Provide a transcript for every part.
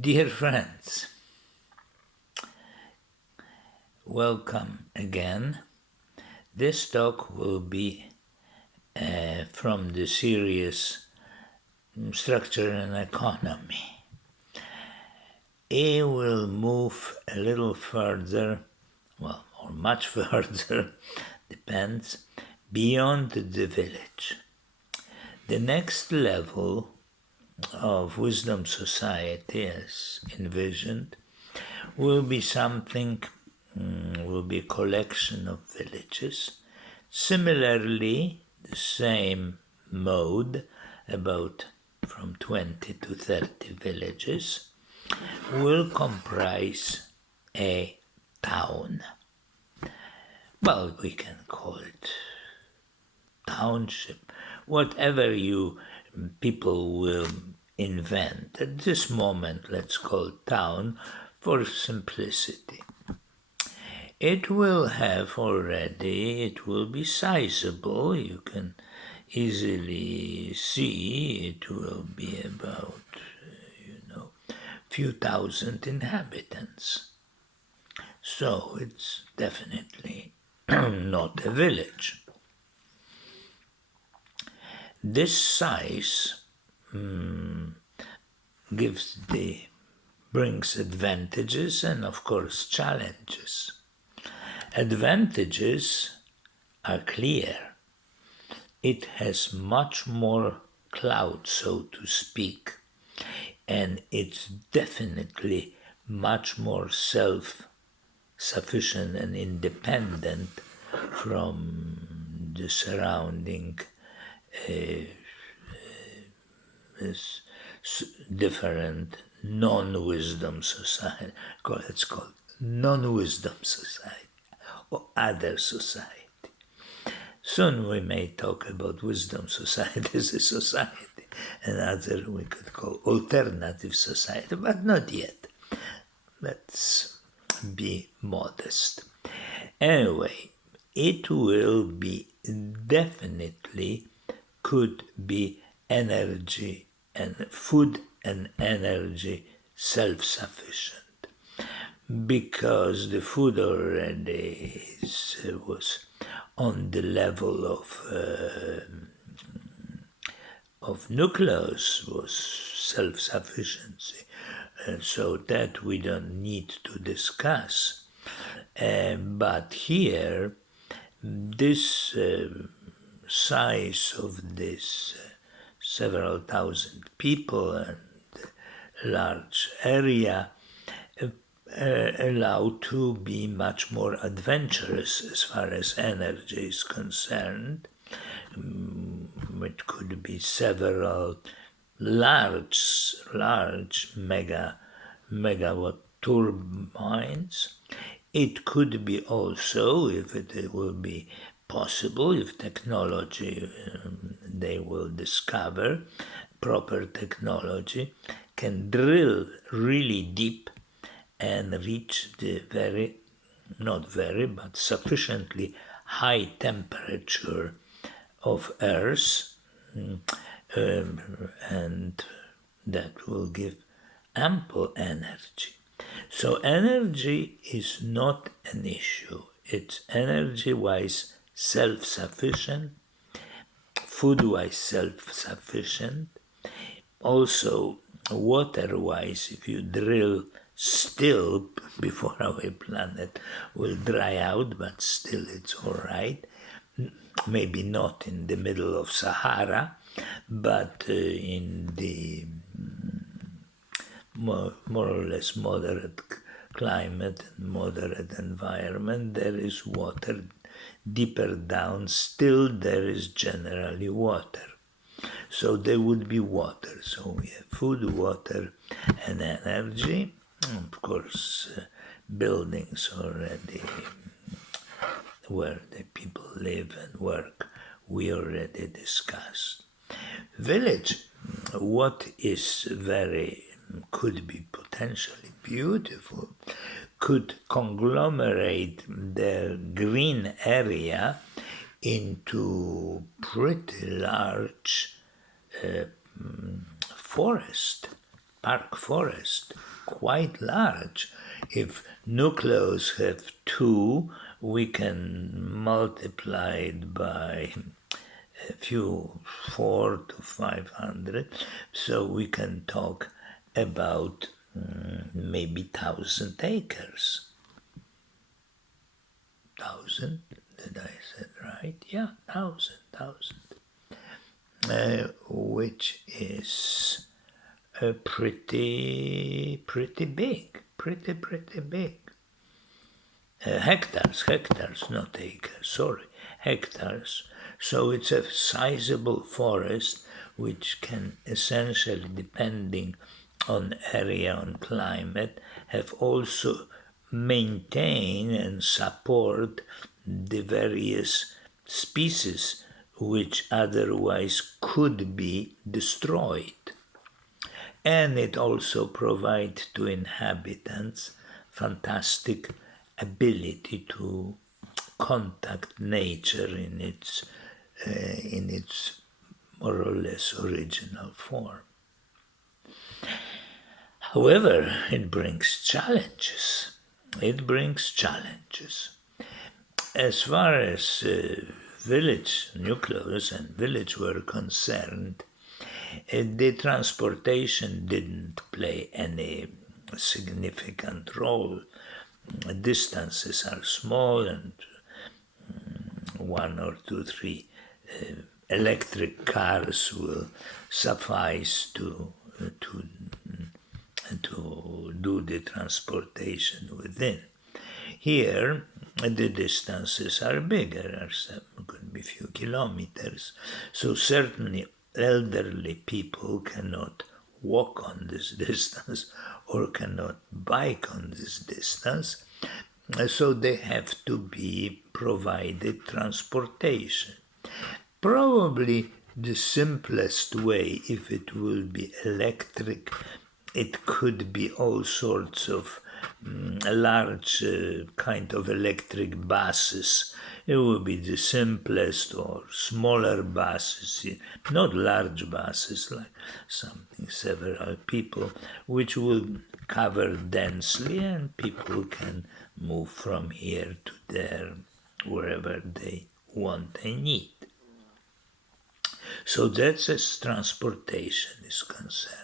Dear friends, welcome again. This talk will be from the series Structure and Economy. It will move a little further, or much further, depends, beyond the village. The next level of Wisdom Society, as envisioned, will be will be a collection of villages. Similarly, the same mode, about from 20 to 30 villages, will comprise a town. Well, we can call it township, whatever you people will invent. At this moment, let's call it town for simplicity. It will be sizable. You can easily see it will be about, few thousand inhabitants. So it's definitely not a village. This size brings advantages and, of course, challenges. Advantages are clear. It has much more clout, so to speak, and it's definitely much more self-sufficient and independent from the surrounding different non-wisdom society. It's called non-wisdom society or other society. Soon we may talk about wisdom society as a society, and other we could call alternative society, but not yet. Let's be modest. Anyway, it will be definitely could be energy and food and energy self-sufficient, because the food already was on the level of nucleus, was self-sufficiency, so that we don't need to discuss. But here, this size of this several thousand people and large area allow to be much more adventurous as far as energy is concerned. It could be several large megawatt turbines. It could be also, if it will be possible, if technology they will discover, proper technology, can drill really deep and reach the but sufficiently high temperature of Earth, and that will give ample energy. So energy is not an issue. It's energy-wise self-sufficient, food-wise self-sufficient, also water-wise. If you drill still before our planet will dry out, but still it's all right. Maybe not in the middle of Sahara, but in the more or less moderate climate and moderate environment, there is water. Deeper down, still there is generally water. So there would be water. So we have food, water, and energy. Of course, buildings already where the people live and work, we already discussed. Village, what is could be potentially beautiful, could conglomerate the green area into pretty large forest. park forest, quite large. If nucleus have 2, we can multiply it by a few 4 to 500, so we can talk about maybe 1,000 acres. 1,000, did I say right? Yeah, 1,000. Which is pretty big. Hectares, not acres, sorry, hectares. So it's a sizable forest which can essentially, depending on area, on climate, have also maintain and support the various species which otherwise could be destroyed. And it also provides to inhabitants fantastic ability to contact nature in its more or less original form. However, it brings challenges. As far as village nucleus and village were concerned, the transportation didn't play any significant role. Distances are small, and 1 or 2, 3 electric cars will suffice to do the transportation within. Here, the distances are bigger, could be a few kilometers. So certainly elderly people cannot walk on this distance or cannot bike on this distance. So they have to be provided transportation. Probably the simplest way, if it will be electric, it could be all sorts of large kind of electric buses. It would be the simplest, or smaller buses, not large buses like something several people, which will cover densely and people can move from here to there wherever they want and need. So that's as transportation is concerned.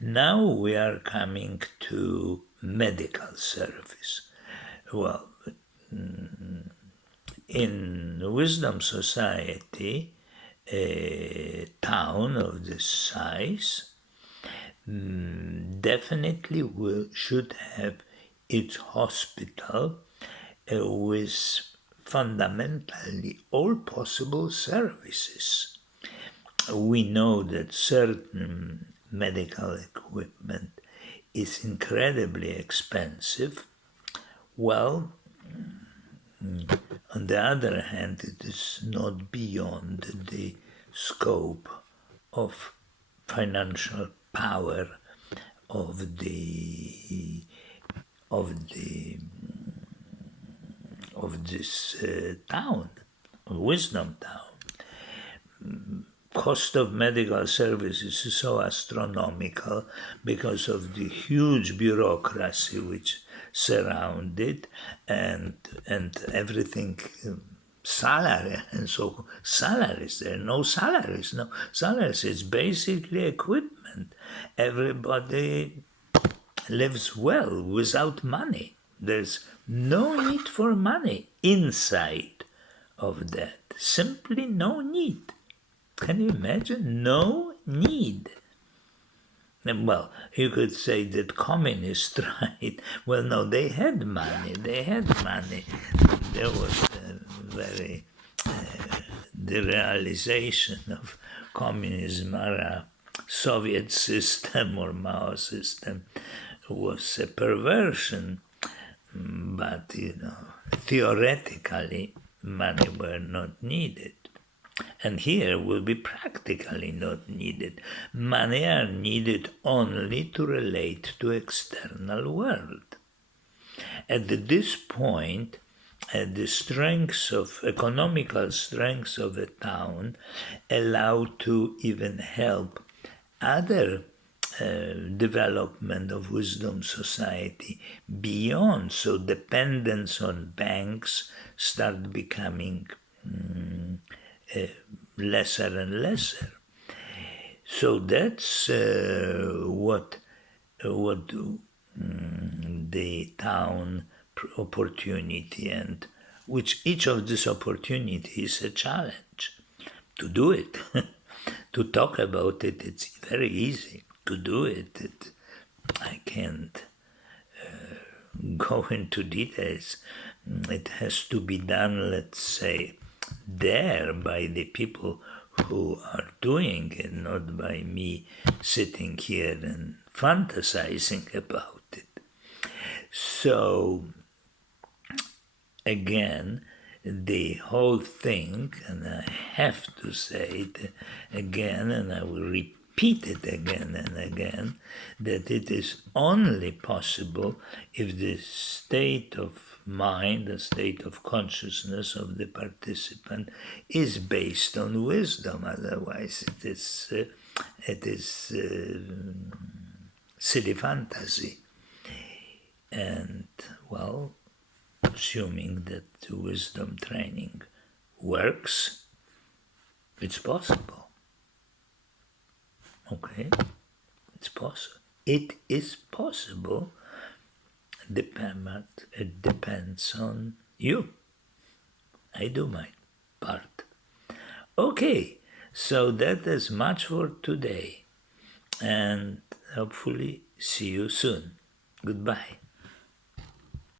Now we are coming to medical service. Well, in Wisdom Society, a town of this size definitely should have its hospital with fundamentally all possible services. We know that certain medical equipment is incredibly expensive. Well, on the other hand, it is not beyond the scope of financial power of this town, Wisdom Town. Cost of medical services is so astronomical because of the huge bureaucracy which surround it, and everything, salary, and so salaries. There are no salaries. It's basically equipment. Everybody lives well without money. There's no need for money inside of that. Simply no need. Can you imagine? No need. Well, you could say that communists tried. Well, no, they had money. There was the realization of communism, or Soviet system or Mao system, was a perversion. But, theoretically, money were not needed. And here will be practically not needed. Money are needed only to relate to external world. At this point, the economical strengths of a town allow to even help other development of wisdom society beyond. So dependence on banks start becoming lesser and lesser. So that's what the town opportunity, and which each of these opportunities is a challenge to do it. To talk about it, it's very easy. To do it, I can't go into details. It has to be done, let's say, there by the people who are doing it, not by me sitting here and fantasizing about it. So, again, the whole thing, and I have to say it again, and I will repeat it again and again, that it is only possible if the state of mind, the state of consciousness of the participant is based on wisdom. Otherwise, it is silly fantasy. And, well, assuming that the wisdom training works, it's possible. Okay? It's possible. It is possible. It depends on you. I do my part. Okay, so that is much for today. And hopefully see you soon. Goodbye.